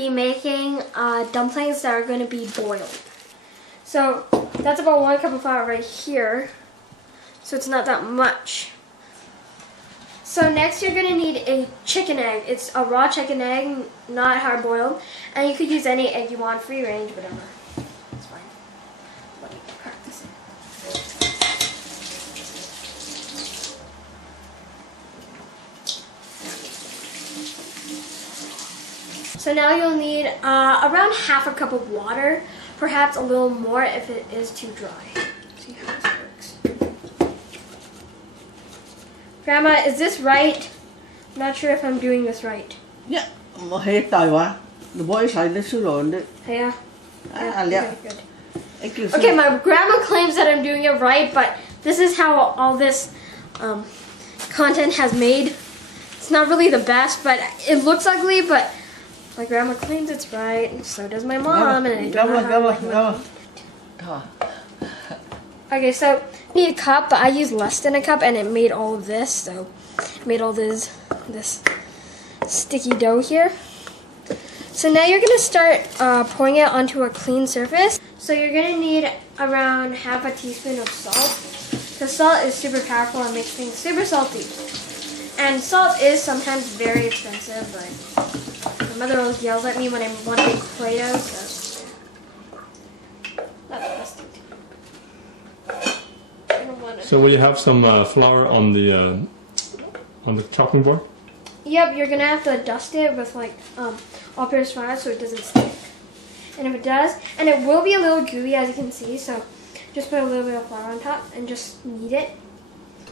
be making dumplings that are going to be boiled. So that's about 1 cup of flour right here. So it's not that much. So next you're going to need a chicken egg. It's a raw chicken egg, not hard boiled. And you could use any egg you want, free range, whatever. It's fine. Let me crack this in. So now you'll need around half a cup of water, perhaps a little more if it is too dry. Let's see how this works. Grandma, is this right? I'm not sure if I'm doing this right. Yeah, hết tài quá. The boy side this on it. Yeah. Yeah. Okay, good. Okay, my grandma claims that I'm doing it right, but this is how all this content has made. It's not really the best, but it looks ugly, but my grandma claims it's right, and so does my mom, and I don't know how Okay, so you need a cup, but I used less than a cup, and it made all of this, so it made all this sticky dough here. So now you're going to start pouring it onto a clean surface. So you're going to need around half a teaspoon of salt. The salt is super powerful and makes things super salty. And salt is sometimes very expensive, but my mother always yells at me when I want to make Play-Doh, so not the best thing to do. I don't want to. So will you have some flour on the chopping board? Yep, you're gonna have to dust it with like all-purpose flour so it doesn't stick. And if it does, and it will be a little gooey as you can see, so just put a little bit of flour on top and just knead it. Okay,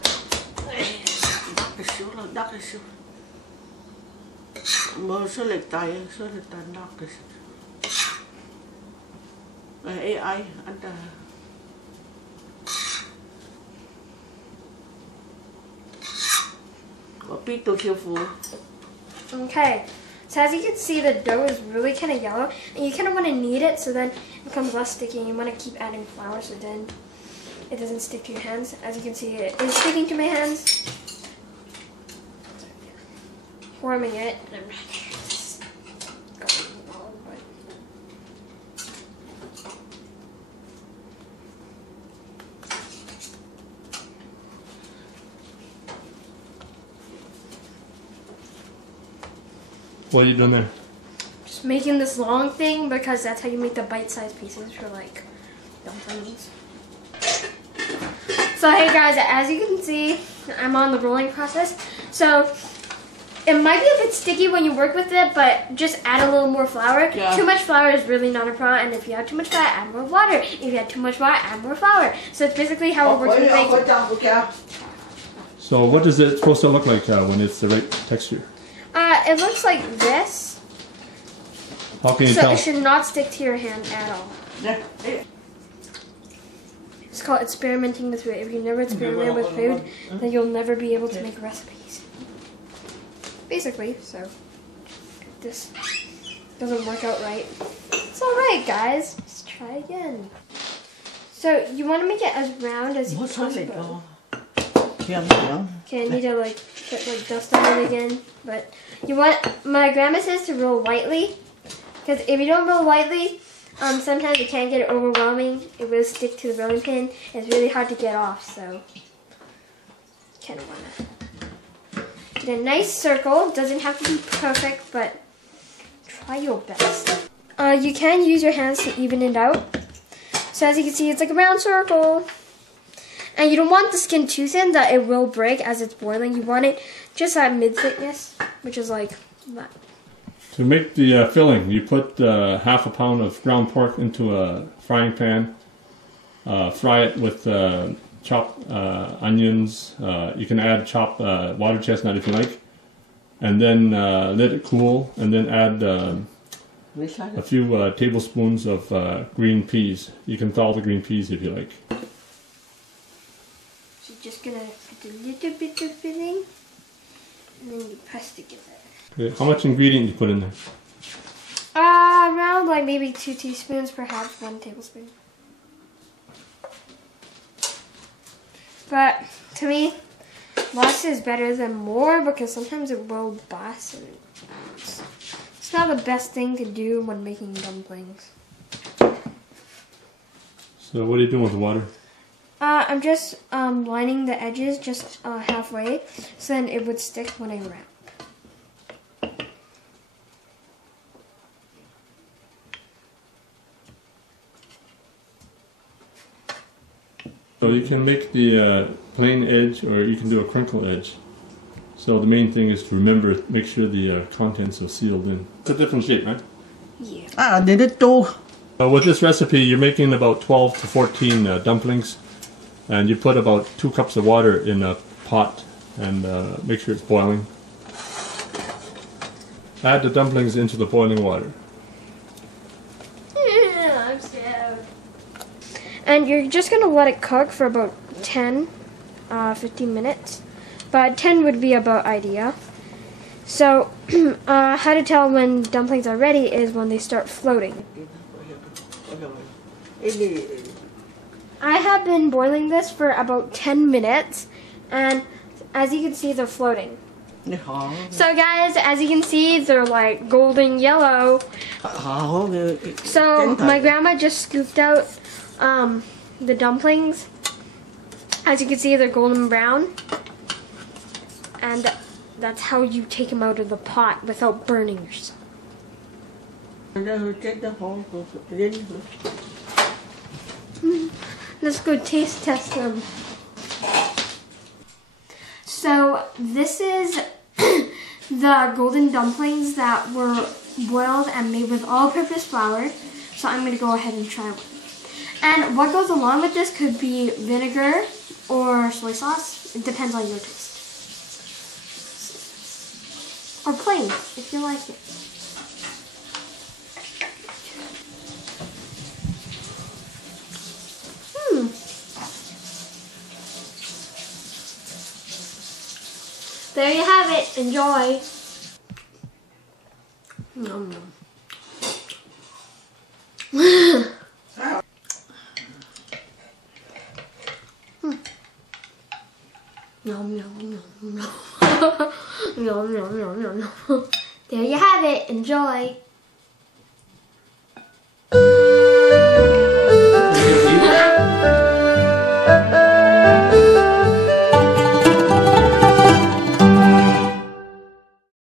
so as you can see, the dough is really kind of yellow, and you kind of want to knead it so then it becomes less sticky. You want to keep adding flour so then it doesn't stick to your hands. As you can see, it is sticking to my hands. Forming it, and I'm What are you doing there? just making this long thing because that's how you make the bite-sized pieces for like dumplings. So hey guys, as you can see, I'm on the rolling process. So it might be a bit sticky when you work with it, but just add a little more flour. Yeah. Too much flour is really not a problem, and if you have too much flour, add more water. If you have too much water, add more flour. So it's basically how it works with baking. So what is it supposed to look like when it's the right texture? It looks like this. How can you so tell? It should not stick to your hand at all. It's called experimenting with food. If you never experiment with food, then you'll never be able to make recipes. Basically, so if this doesn't work out right, it's alright guys. Let's try again. So you want to make it as round as you possible. Okay, I need to like put like dust on it again, but you want, my grandma says to roll lightly, because if you don't roll lightly, sometimes it can get overwhelming. It will stick to the rolling pin. It's really hard to get off, so kind of want to get a nice circle. Doesn't have to be perfect, but try your best. You can use your hands to even it out. So as you can see, it's like a round circle. And you don't want the skin too thin that it will break as it's boiling. You want it just at mid-thickness, which is like that. To make the filling, you put half a pound of ground pork into a frying pan. Fry it with chopped onions. You can add chopped water chestnut if you like. And then let it cool, and then add a few tablespoons of green peas. You can thaw the green peas if you like. So you're just gonna put a little bit of filling, and then you press together. Okay. How much ingredient you put in there? Around like maybe 2 teaspoons, perhaps 1 tablespoon. But to me, less is better than more because sometimes it will bust and it's It's not the best thing to do when making dumplings. So what are you doing with the water? I'm just lining the edges just halfway, so then it would stick when I wrap. So you can make the plain edge, or you can do a crinkle edge. So the main thing is to remember, make sure the contents are sealed in. It's a different shape, right? Yeah. À, để nó tô. With this recipe, you're making about 12 to 14 dumplings, and you put about 2 cups of water in a pot, and make sure it's boiling. Add the dumplings into the boiling water. Yeah, I'm scared. And you're just gonna let it cook for about 10, 15 minutes. But 10 would be about ideal. So, how to tell when dumplings are ready is when they start floating. I have been boiling this for about 10 minutes, and as you can see, they're floating. So guys, as you can see, they're like golden yellow. So my grandma just scooped out the dumplings. As you can see, they're golden brown. And that's how you take them out of the pot without burning yourself. Let's go taste test them. So this is the golden dumplings that were boiled and made with all-purpose flour. So I'm going to go ahead and try one. And what goes along with this could be vinegar or soy sauce. It depends on your taste. Or plain, if you like it. There you have it. Enjoy. Yum, yum. Yum, yum, yum, yum. Yum, yum, yum, yum, yum. There you have it. Enjoy.